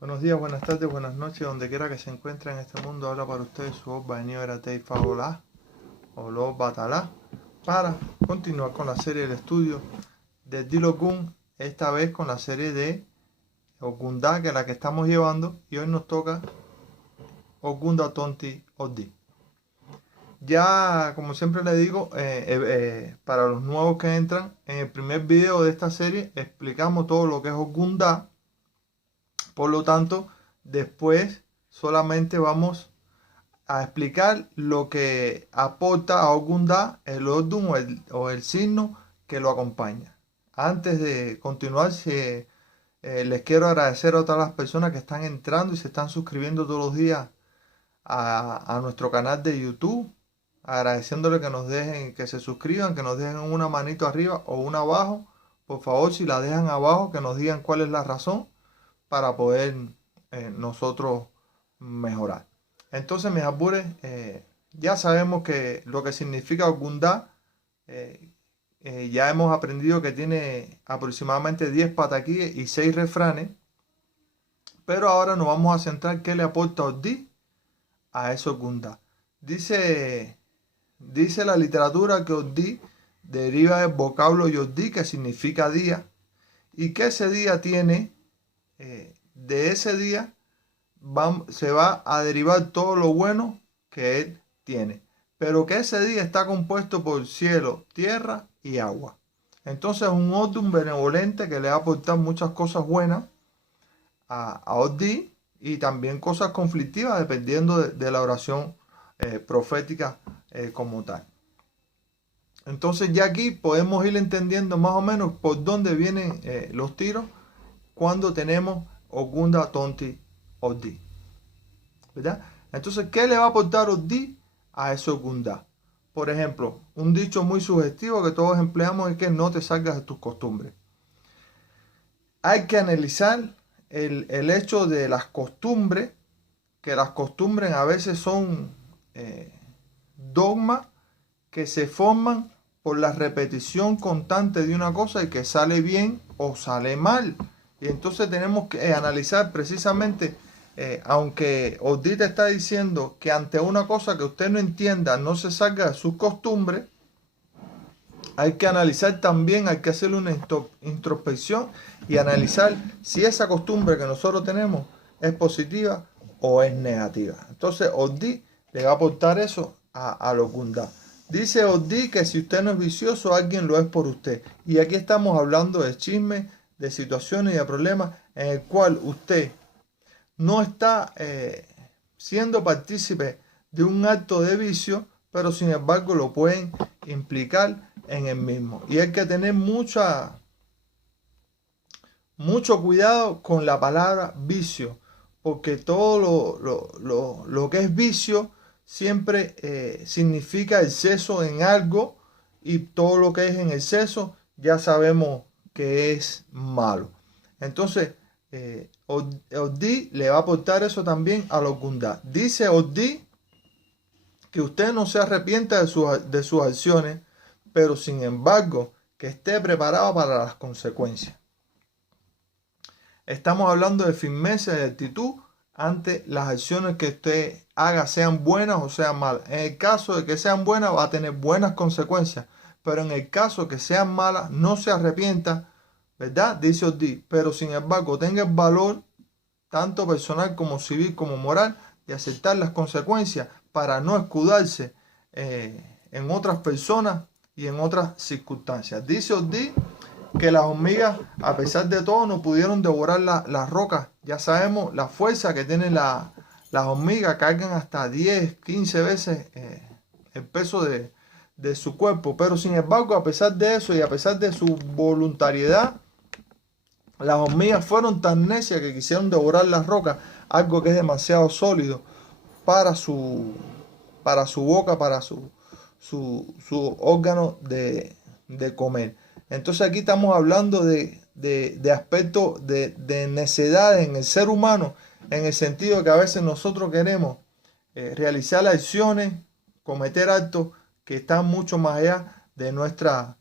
Buenos días, buenas tardes, buenas noches, donde quiera que se encuentre en este mundo. Habla para ustedes su voz Baenio Teifa Olá o Lo Batalá para continuar con la serie del estudio de Dilogun, esta vez con la serie de Ogunda, que es la que estamos llevando, y hoy nos toca Ogunda Tonti Odi. Ya, como siempre le digo, para los nuevos que entran, en el primer video de esta serie explicamos todo lo que es Ogunda. Por lo tanto, después solamente vamos a explicar lo que aporta a Ogunda el Odun o el signo que lo acompaña. Antes de continuar, les quiero agradecer a todas las personas que están entrando y se están suscribiendo todos los días a nuestro canal de YouTube. Agradeciéndole que nos dejen, que se suscriban, que nos dejen una manito arriba o una abajo. Por favor, si la dejan abajo, que nos digan cuál es la razón para poder nosotros mejorar. Entonces, mis albures, ya sabemos que lo que significa Ogunda, ya hemos aprendido que tiene aproximadamente 10 pataquíes y 6 refranes, pero ahora nos vamos a centrar qué le aporta Odi a eso Ogunda. Dice la literatura que Odi deriva del vocablo Yodi, que significa día, y que ese día tiene, de ese día se va a derivar todo lo bueno que él tiene, pero que ese día está compuesto por cielo, tierra y agua. Entonces es un Odun benevolente que le va a aportar muchas cosas buenas a Odi y también cosas conflictivas dependiendo de la oración profética como tal. Entonces ya aquí podemos ir entendiendo más o menos por dónde vienen los tiros cuando tenemos Ogunda Tonti Odi, ¿verdad? Entonces, ¿qué le va a aportar Odi a ese Ogunda? Por ejemplo, un dicho muy sugestivo que todos empleamos es que no te salgas de tus costumbres. Hay que analizar el hecho de las costumbres, que las costumbres a veces son dogmas que se forman por la repetición constante de una cosa y que sale bien o sale mal. Y entonces tenemos que analizar precisamente, aunque Odi te está diciendo que ante una cosa que usted no entienda, no se salga de sus costumbres, hay que analizar también, hay que hacerle una introspección y analizar si esa costumbre que nosotros tenemos es positiva o es negativa. Entonces Odi le va a aportar eso a los Ogunda. Dice Odi que si usted no es vicioso, alguien lo es por usted. Y aquí estamos hablando de chismes, de situaciones y de problemas en el cual usted no está siendo partícipe de un acto de vicio, pero sin embargo lo pueden implicar en el mismo. Y hay que tener mucho cuidado con la palabra vicio, porque todo lo que es vicio siempre significa exceso en algo, y todo lo que es en exceso ya sabemos que es malo. Entonces, Odi le va a aportar eso también a los Ogunda. Dice Odi que usted no se arrepienta de sus acciones, pero sin embargo que esté preparado para las consecuencias. Estamos hablando de firmeza y de actitud ante las acciones que usted haga, sean buenas o sean malas. En el caso de que sean buenas, va a tener buenas consecuencias, pero en el caso de que sean malas, no se arrepienta, ¿verdad? Dice Odi, pero sin embargo tenga el valor, tanto personal como civil como moral, de aceptar las consecuencias para no escudarse en otras personas y en otras circunstancias. Dice Odi que las hormigas, a pesar de todo, no pudieron devorar las rocas. Ya sabemos la fuerza que tienen las hormigas, cargan hasta 10, 15 veces el peso de su cuerpo. Pero sin embargo, a pesar de eso y a pesar de su voluntariedad, las hormigas fueron tan necias que quisieron devorar las rocas, algo que es demasiado sólido para su boca, para su órgano de comer. Entonces aquí estamos hablando de aspectos de necedad en el ser humano, en el sentido de que a veces nosotros queremos realizar acciones, cometer actos que están mucho más allá de nuestras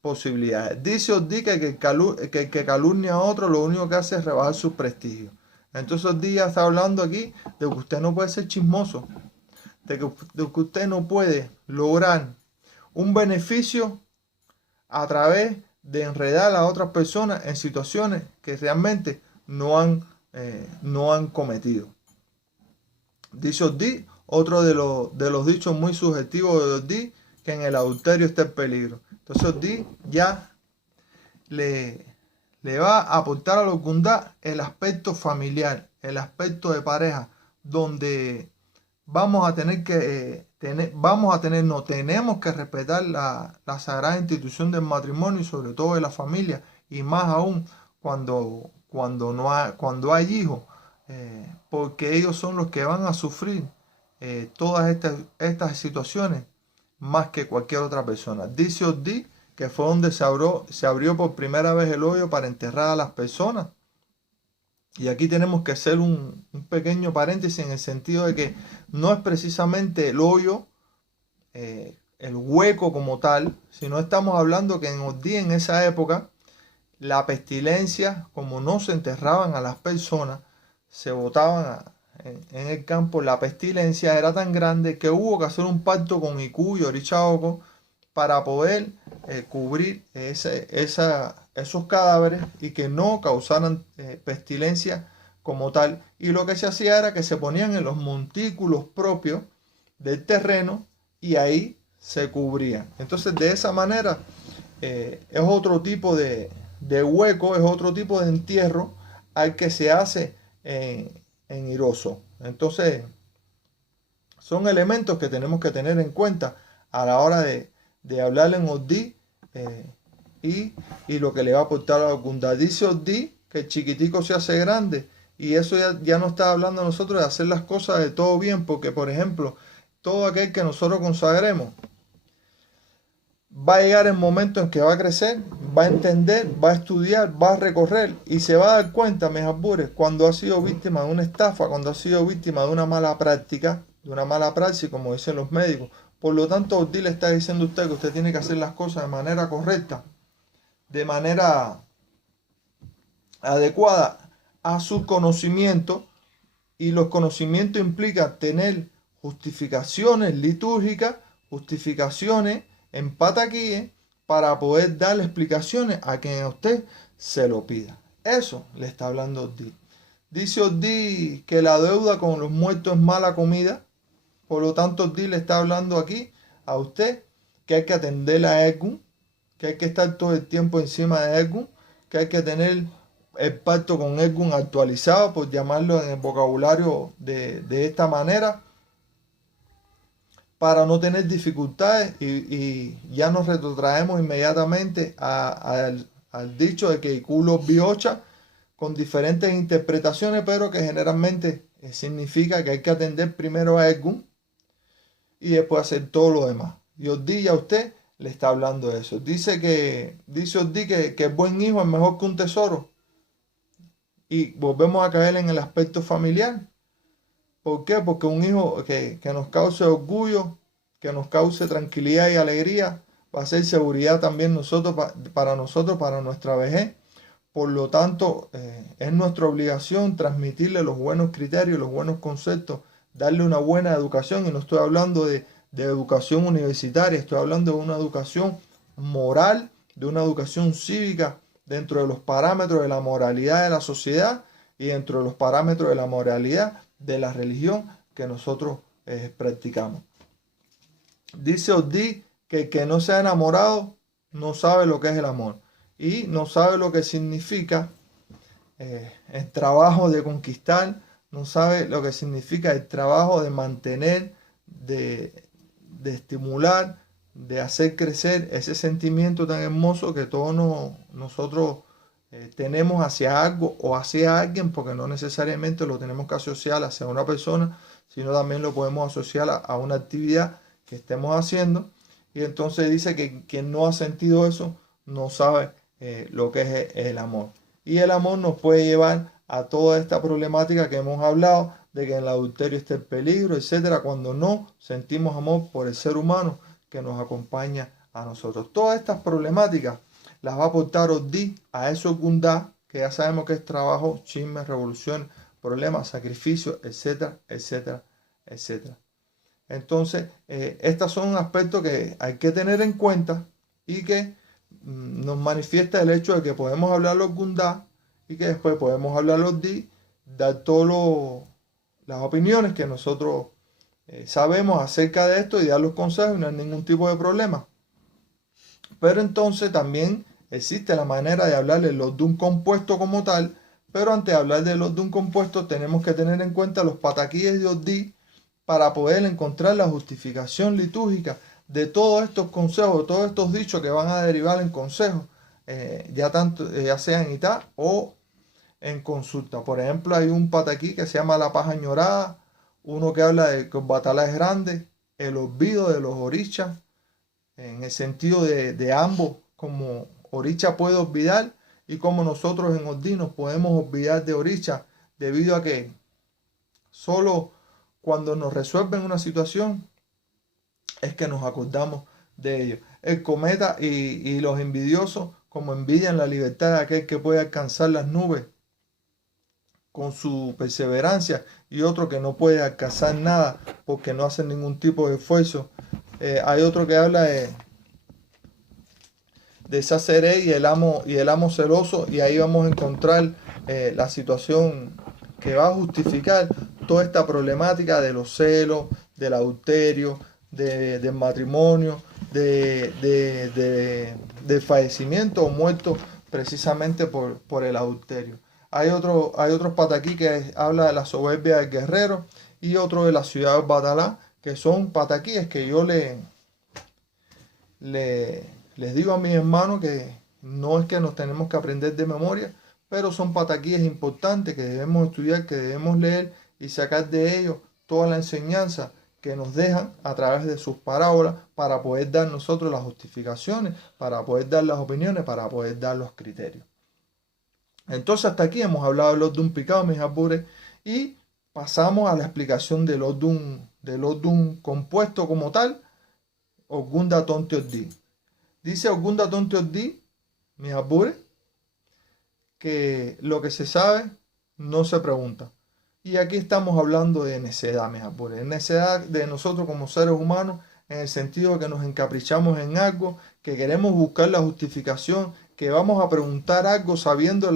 posibilidades. Dice Odi que el que calumnia a otro lo único que hace es rebajar su prestigio. Entonces el día está hablando aquí de que usted no puede ser chismoso, de que usted no puede lograr un beneficio a través de enredar a otras personas en situaciones que realmente no han cometido. Dice Odí, otro de los dichos muy subjetivos de Odí, que en el adulterio está el peligro. Entonces Odí ya le va a aportar a la orgundad el aspecto familiar, el aspecto de pareja, donde vamos a tener que tenemos que respetar la sagrada institución del matrimonio y sobre todo de la familia, y más aún cuando hay hijos, porque ellos son los que van a sufrir todas estas situaciones más que cualquier otra persona. Dice Odí que fue donde se abrió por primera vez el hoyo para enterrar a las personas. Y aquí tenemos que hacer un pequeño paréntesis en el sentido de que no es precisamente el hoyo, el hueco como tal, sino estamos hablando que en Odí, en esa época, la pestilencia, como no se enterraban a las personas, se botaban en el campo, la pestilencia era tan grande que hubo que hacer un pacto con Iku y Orichaoko para poder cubrir esos cadáveres y que no causaran pestilencia como tal. Y lo que se hacía era que se ponían en los montículos propios del terreno y ahí se cubrían. Entonces de esa manera es otro tipo de hueco, es otro tipo de entierro al que se hace en Iroso. Entonces son elementos que tenemos que tener en cuenta a la hora de hablar en Odí y lo que le va a aportar a la orgundad. Dice Odí que el chiquitico se hace grande, y eso ya no está hablando a nosotros de hacer las cosas de todo bien, porque por ejemplo, todo aquel que nosotros consagremos va a llegar el momento en que va a crecer, va a entender, va a estudiar, va a recorrer y se va a dar cuenta, mis albures, cuando ha sido víctima de una estafa, cuando ha sido víctima de una mala práctica, como dicen los médicos. Por lo tanto, Odí le está diciendo a usted que usted tiene que hacer las cosas de manera correcta, de manera adecuada a su conocimiento, y los conocimientos implican tener justificaciones litúrgicas, justificaciones en pataquíes para poder darle explicaciones a quien a usted se lo pida. Eso le está hablando Odí. Dice Odí que la deuda con los muertos es mala comida. Por lo tanto, Odí le está hablando aquí a usted que hay que atender a Egun, que hay que estar todo el tiempo encima de Egun, que hay que tener el pacto con Egun actualizado, por llamarlo en el vocabulario de esta manera, para no tener dificultades, y ya nos retrotraemos inmediatamente al dicho de que Iku los biocha, con diferentes interpretaciones, pero que generalmente significa que hay que atender primero a Egun y después hacer todo lo demás. Y Odí ya a usted le está hablando de eso. Dice Odí que el buen hijo es mejor que un tesoro. Y volvemos a caer en el aspecto familiar. ¿Por qué? Porque un hijo que nos cause orgullo, que nos cause tranquilidad y alegría, va a ser seguridad también para nosotros, para nuestra vejez. Por lo tanto, es nuestra obligación transmitirle los buenos criterios, los buenos conceptos, darle una buena educación. Y no estoy hablando de educación universitaria, estoy hablando de una educación moral, de una educación cívica, dentro de los parámetros de la moralidad de la sociedad y dentro de los parámetros de la moralidad de la religión que nosotros practicamos. Dice Odí que el que no se ha enamorado no sabe lo que es el amor y no sabe lo que significa el trabajo de conquistar, no sabe lo que significa el trabajo de mantener, de estimular, de hacer crecer ese sentimiento tan hermoso que todos nosotros tenemos hacia algo o hacia alguien, porque no necesariamente lo tenemos que asociar hacia una persona, sino también lo podemos asociar a una actividad que estemos haciendo. Y entonces dice que quien no ha sentido eso no sabe lo que es el amor. Y el amor nos puede llevar a toda esta problemática que hemos hablado, de que en el adulterio está el peligro, etcétera, cuando no sentimos amor por el ser humano que nos acompaña a nosotros. Todas estas problemáticas las va a aportar Odí a eso Gundá, que ya sabemos que es trabajo, chisme, revolución, problemas, sacrificios, etcétera, etcétera, etcétera. Entonces, estos son aspectos que hay que tener en cuenta y que nos manifiesta el hecho de que podemos hablar los gundá y que después podemos hablar los di, dar todas las opiniones que nosotros sabemos acerca de esto y dar los consejos y no hay ningún tipo de problema. Pero entonces también existe la manera de hablar de los de un compuesto como tal, pero antes de hablar de los de un compuesto tenemos que tener en cuenta los pataquíes y los di para poder encontrar la justificación litúrgica de todos estos consejos, de todos estos dichos que van a derivar en consejos, ya sea en itá o en consulta. Por ejemplo, hay un pataquí que se llama la paja añorada, uno que habla de que Batalá es grande, el olvido de los orichas, en el sentido de ambos, como oricha puede olvidar y como nosotros en Ordí nos podemos olvidar de oricha, debido a que solo cuando nos resuelven una situación es que nos acordamos de ello. El cometa y los envidiosos, como envidian la libertad de aquel que puede alcanzar las nubes con su perseverancia, y otro que no puede alcanzar nada porque no hace ningún tipo de esfuerzo. Hay otro que habla de Saceré y el amo celoso, y ahí vamos a encontrar la situación que va a justificar toda esta problemática de los celos, del adulterio, del matrimonio, del fallecimiento o muerto precisamente por el adulterio. Hay otros pataquí que habla de la soberbia del guerrero y otro de la ciudad de Batalá, que son pataquíes que yo les digo a mis hermanos que no es que nos tenemos que aprender de memoria, pero son pataquíes importantes que debemos estudiar, que debemos leer y sacar de ellos toda la enseñanza que nos dejan a través de sus parábolas para poder dar nosotros las justificaciones, para poder dar las opiniones, para poder dar los criterios. Entonces hasta aquí hemos hablado de los de un picado, mis albures, y pasamos a la explicación de los de un compuesto como tal, Ogunda Tonte Ordí. Dice Ogunda Tonte Ordí, mis albures, que lo que se sabe no se pregunta. Y aquí estamos hablando de necedad, mis albures. Necedad de nosotros como seres humanos, en el sentido de que nos encaprichamos en algo, que queremos buscar la justificación, que vamos a preguntar algo sabiendo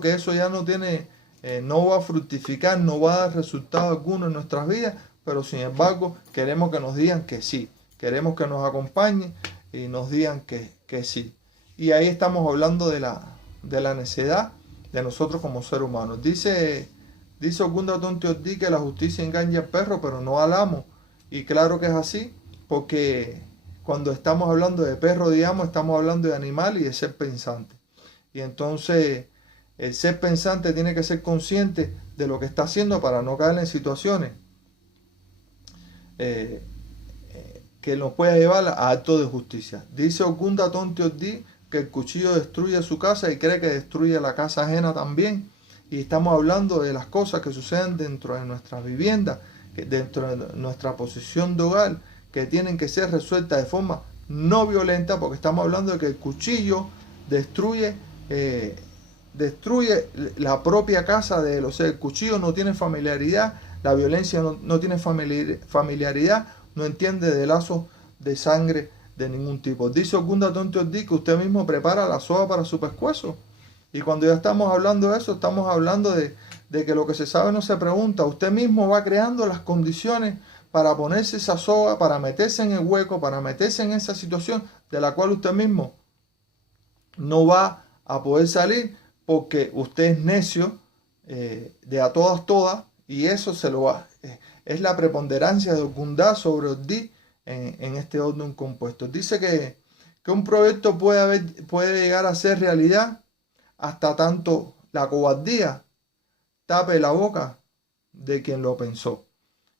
que eso ya no va a fructificar, no va a dar resultado alguno en nuestras vidas, pero sin embargo queremos que nos digan que sí, queremos que nos acompañen y nos digan que sí. Y ahí estamos hablando de la necedad de nosotros como seres humanos. Dice Ogunda Tonte Ordí que la justicia engaña al perro, pero no al amo. Y claro que es así, porque cuando estamos hablando de perro, digamos, estamos hablando de animal y de ser pensante. Y entonces el ser pensante tiene que ser consciente de lo que está haciendo para no caer en situaciones que nos pueda llevar a actos de justicia. Dice Ogunda Tonte Ordí que el cuchillo destruye su casa y cree que destruye la casa ajena también. Y estamos hablando de las cosas que suceden dentro de nuestras viviendas, dentro de nuestra posición de hogar, que tienen que ser resueltas de forma no violenta, porque estamos hablando de que el cuchillo destruye la propia casa de él. O sea, el cuchillo no tiene familiaridad, la violencia no tiene familiaridad, no entiende de lazos de sangre de ningún tipo. Dice Ogunda Tonte Ordí que usted mismo prepara la soga para su pescuezo. Y cuando ya estamos hablando de eso, estamos hablando de que lo que se sabe no se pregunta. Usted mismo va creando las condiciones para ponerse esa soga, para meterse en el hueco, para meterse en esa situación de la cual usted mismo no va a poder salir porque usted es necio de a todas, y eso se lo va. Es la preponderancia de Ogunda sobre Ordí en este orden compuesto. Dice que un proyecto puede llegar a ser realidad hasta tanto la cobardía tape la boca de quien lo pensó.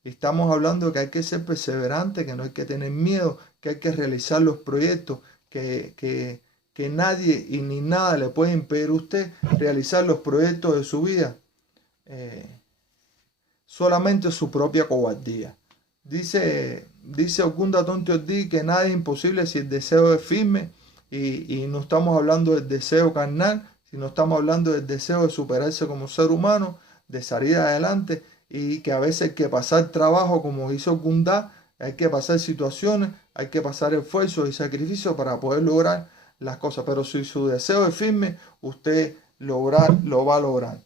Estamos hablando de que hay que ser perseverante, que no hay que tener miedo, que hay que realizar los proyectos, que nadie y ni nada le puede impedir a usted realizar los proyectos de su vida. Solamente su propia cobardía. Dice Ogunda Tonte Ordí que nada es imposible si el deseo es firme, y no estamos hablando del deseo carnal, sino estamos hablando del deseo de superarse como ser humano, de salir adelante y que a veces hay que pasar trabajo como hizo Gundá, hay que pasar situaciones, hay que pasar esfuerzos y sacrificios para poder lograr las cosas. Pero si su deseo es firme, usted lo va a lograr.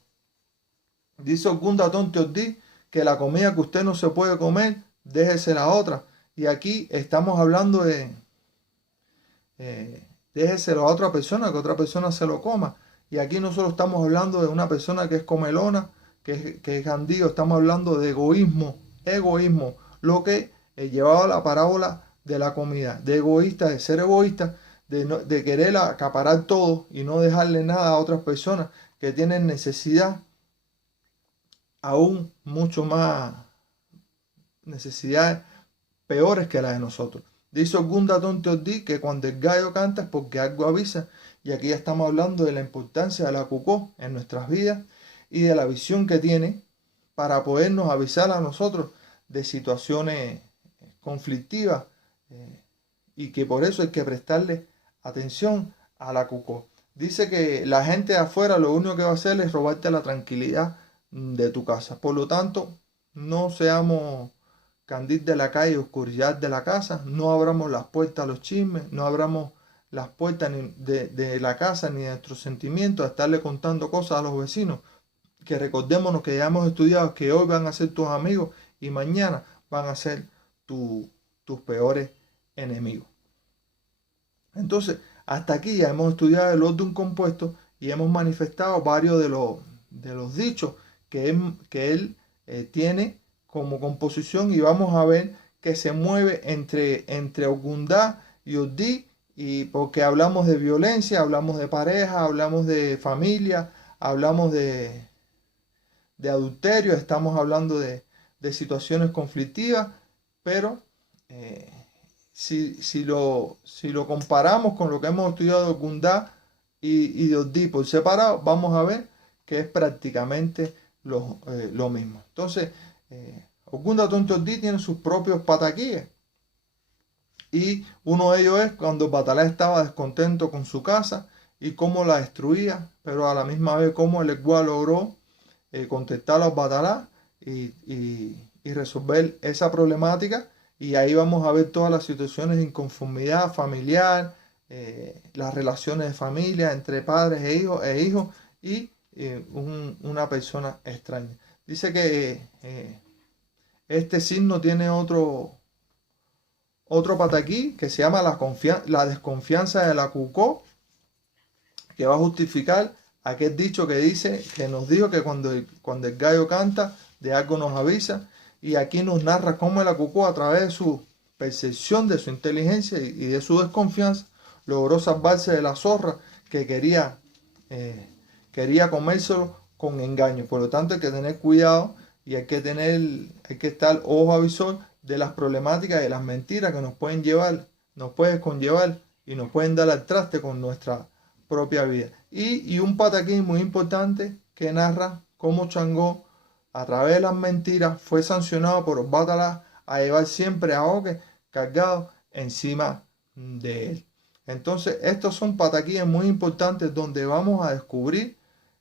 Dice Gunda Tontiodí que la comida que usted no se puede comer, déjese la otra. Y aquí estamos hablando de déjeselo a otra persona, que otra persona se lo coma. Y aquí nosotros estamos hablando de una persona que es comelona, que es gandío, estamos hablando de egoísmo, lo que llevaba la parábola de la comida, de egoísta, de ser egoísta, de querer acaparar todo y no dejarle nada a otras personas que tienen necesidad, aún mucho más necesidades peores que las de nosotros. Dice Gunda Tontiodí que cuando el gallo canta es porque algo avisa, y aquí ya estamos hablando de la importancia de la cucó en nuestras vidas y de la visión que tiene para podernos avisar a nosotros de situaciones conflictivas y que por eso hay que prestarle atención a la cucó. Dice que la gente de afuera lo único que va a hacer es robarte la tranquilidad de tu casa. Por lo tanto, no seamos candil de la calle, oscuridad de la casa, no abramos las puertas a los chismes, no abramos las puertas de la casa ni de nuestros sentimientos a estarle contando cosas a los vecinos, que recordémonos que ya hemos estudiado que hoy van a ser tus amigos y mañana van a ser tus peores enemigos. Entonces, hasta aquí ya hemos estudiado el orden compuesto y hemos manifestado varios de los dichos que él tiene como composición, y vamos a ver que se mueve entre Ogundá y Odí, y porque hablamos de violencia, hablamos de pareja, hablamos de familia, hablamos de adulterio, estamos hablando de situaciones conflictivas, pero si lo comparamos con lo que hemos estudiado de Ogundá y de Odí por separado, vamos a ver que es prácticamente lo mismo. Entonces, Ogunda Tontiodí tiene sus propios pataquíes, y uno de ellos es cuando Batalá estaba descontento con su casa y cómo la destruía, pero a la misma vez cómo el Eguá logró contestar a los Batalá y resolver esa problemática. Y ahí vamos a ver todas las situaciones de inconformidad familiar, las relaciones de familia entre padres e hijos y una persona extraña. Dice que este signo tiene otro pataquí que se llama la desconfianza de la cucó, que va a justificar aquel dicho que dice, que nos dijo que cuando el gallo canta, de algo nos avisa. Y aquí nos narra cómo la cucó, a través de su percepción, de su inteligencia y de su desconfianza, logró salvarse de la zorra que quería comérselo con engaño. Por lo tanto, hay que tener cuidado y hay que estar ojo avisor de las problemáticas y de las mentiras que nos pueden conllevar y nos pueden dar al traste con nuestra propia vida. Y un pataquín muy importante que narra cómo Changó, a través de las mentiras, fue sancionado por los Batalá a llevar siempre a Oque cargado encima de él. Entonces, estos son pataquíes muy importantes donde vamos a descubrir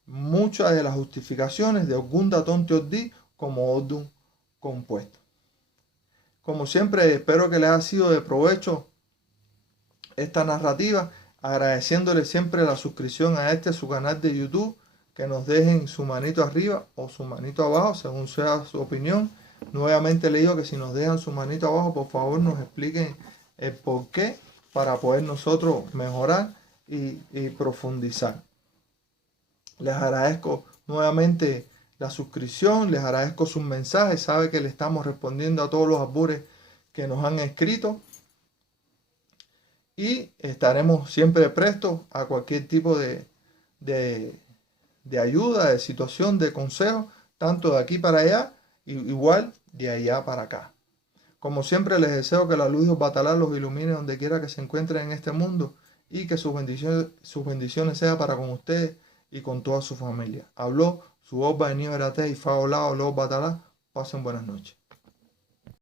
muchas de las justificaciones de Ogunda Tontiodí como orden compuesto. Como siempre, espero que les haya sido de provecho esta narrativa, agradeciéndole siempre la suscripción a su canal de YouTube, que nos dejen su manito arriba o su manito abajo, según sea su opinión. Nuevamente le digo que si nos dejan su manito abajo, por favor nos expliquen el por qué, para poder nosotros mejorar y profundizar. Les agradezco nuevamente la suscripción, les agradezco sus mensajes, sabe que le estamos respondiendo a todos los albures que nos han escrito, y estaremos siempre prestos a cualquier tipo de ayuda, de situación, de consejo, tanto de aquí para allá, igual de allá para acá. Como siempre, les deseo que la luz de Batalá los ilumine donde quiera que se encuentren en este mundo, y que sus bendiciones sean para con ustedes y con toda su familia. Habló su Obba de Niverate y Faolao, los Batalá. Pasen buenas noches.